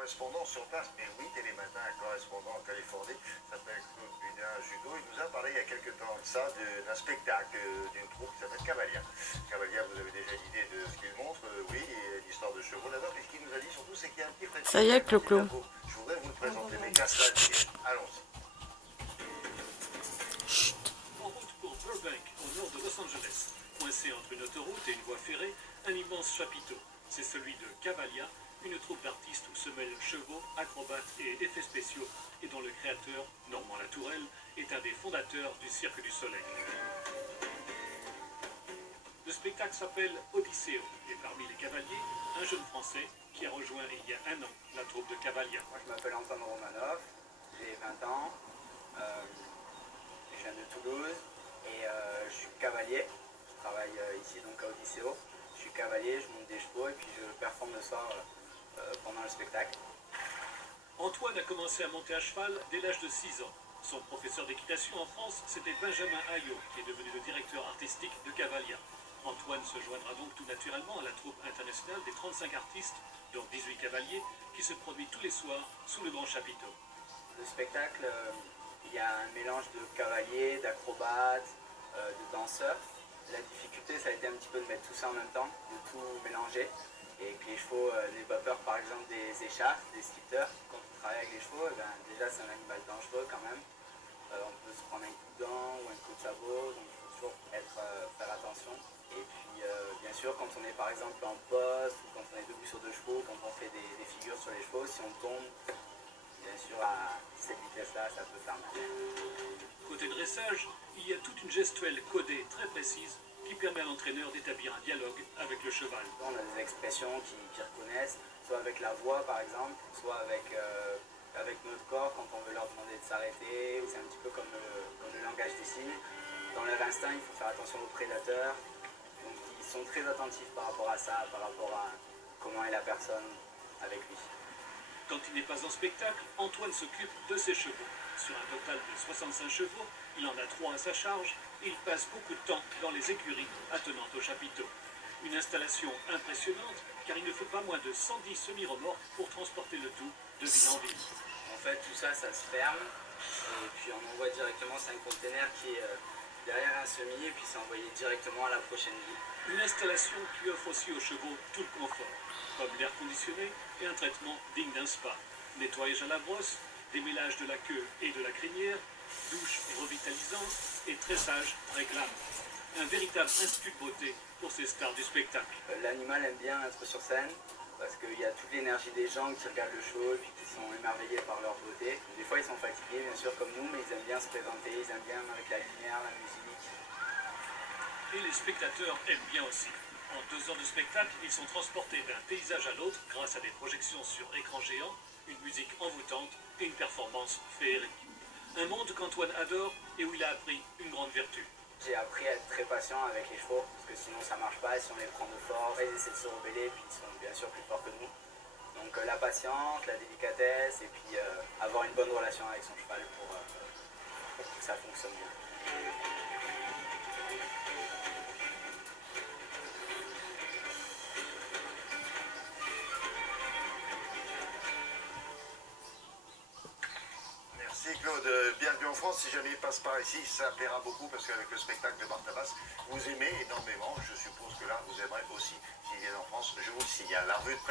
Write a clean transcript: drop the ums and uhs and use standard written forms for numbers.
Correspondant sur place, mais oui, Télématin, un correspondant en Californie, s'appelle Claude Budin Judo. Il nous a parlé il y a quelques temps de ça, d'un spectacle, d'une troupe qui s'appelle Cavalia. Cavalia, vous avez déjà une idée de ce qu'il montre, oui, et l'histoire de chevaux là-bas. Et ce qu'il nous a dit surtout, c'est qu'il y a un petit frais. Ça y est, Clo-Clo. Je voudrais vous le présenter, mais qu'à cela dire, allons-y. En route pour Burbank, au nord de Los Angeles, coincé entre une autoroute et une voie ferrée, un immense chapiteau. C'est celui de Cavalia, une troupe d'artistes où se mêlent chevaux, acrobates et effets spéciaux, et dont le créateur, Normand Latourelle, est un des fondateurs du Cirque du Soleil. Le spectacle s'appelle Odysseo, et parmi les cavaliers, un jeune Français qui a rejoint il y a un an la troupe de Cavalia. Moi je m'appelle Antoine Romanoff, j'ai 20 ans, je viens de Toulouse et je suis cavalier. Je travaille ici donc à Odysseo. Je suis cavalier, je monte des chevaux et puis je performe le soir pendant le spectacle. Antoine a commencé à monter à cheval dès l'âge de 6 ans. Son professeur d'équitation en France, c'était Benjamin Ayot, qui est devenu le directeur artistique de Cavalia. Antoine se joindra donc tout naturellement à la troupe internationale des 35 artistes, dont 18 cavaliers, qui se produit tous les soirs sous le grand chapiteau. Le spectacle, il y a un mélange de cavaliers, d'acrobates, de danseurs. La difficulté, ça a été un petit peu de mettre tout ça en même temps, de tout mélanger. Et que les chevaux n'aient pas peur, par exemple, des écharpes, des skitters. Quand on travaille avec les chevaux, déjà c'est un animal dangereux quand même. On peut se prendre un coup de dent ou un coup de sabot, donc il faut toujours faire attention. Et puis bien sûr, quand on est par exemple en poste ou quand on est debout sur deux chevaux, quand on fait des figures sur les chevaux, si on tombe, bien sûr à cette vitesse-là, ça peut faire mal. Côté dressage, il y a toute une gestuelle codée très précise qui permet à l'entraîneur d'établir un dialogue avec le cheval. On a des expressions qui reconnaissent, soit avec la voix par exemple, soit avec notre corps quand on veut leur demander de s'arrêter. C'est un petit peu comme le langage des signes. Dans leur instinct, il faut faire attention aux prédateurs. Donc ils sont très attentifs par rapport à ça, par rapport à comment est la personne avec lui. Quand il n'est pas en spectacle, Antoine s'occupe de ses chevaux. Sur un total de 65 chevaux, il en a 3 à sa charge et il passe beaucoup de temps dans les écuries attenantes au chapiteau. Une installation impressionnante car il ne faut pas moins de 110 semi-remorques pour transporter le tout de ville en ville. En fait, tout ça, ça se ferme et puis on envoie directement, c'est un conteneur qui est derrière un semi et puis c'est envoyé directement à la prochaine ville. Une installation qui offre aussi aux chevaux tout le confort, comme l'air conditionné et un traitement digne d'un spa. Nettoyage à la brosse, démêlage de la queue et de la crinière, douche revitalisante et tressage réclame. Un véritable institut de beauté pour ces stars du spectacle. L'animal aime bien être sur scène parce qu'il y a toute l'énergie des gens qui regardent le show et puis qui sont émerveillés par leur beauté. Des fois ils sont fatigués bien sûr comme nous, mais ils aiment bien se présenter, ils aiment bien avec la lumière, la musique. Et les spectateurs aiment bien aussi. En 2 heures de spectacle, ils sont transportés d'un paysage à l'autre grâce à des projections sur écran géant, une musique envoûtante et une performance féerique. Un monde qu'Antoine adore et où il a appris une grande vertu. J'ai appris à être très patient avec les chevaux, parce que sinon ça marche pas, si on les prend de fort, ils essaient de se rebeller, puis ils sont bien sûr plus forts que nous. Donc la patience, la délicatesse, et puis avoir une bonne relation avec son cheval pour que ça fonctionne bien. Merci Claude, bienvenue en France. Si jamais il passe par ici, ça plaira beaucoup parce qu'avec le spectacle de Bartabas, vous aimez énormément. Je suppose que là, vous aimerez aussi s'il vient en France. Je vous le signale. La revue de presse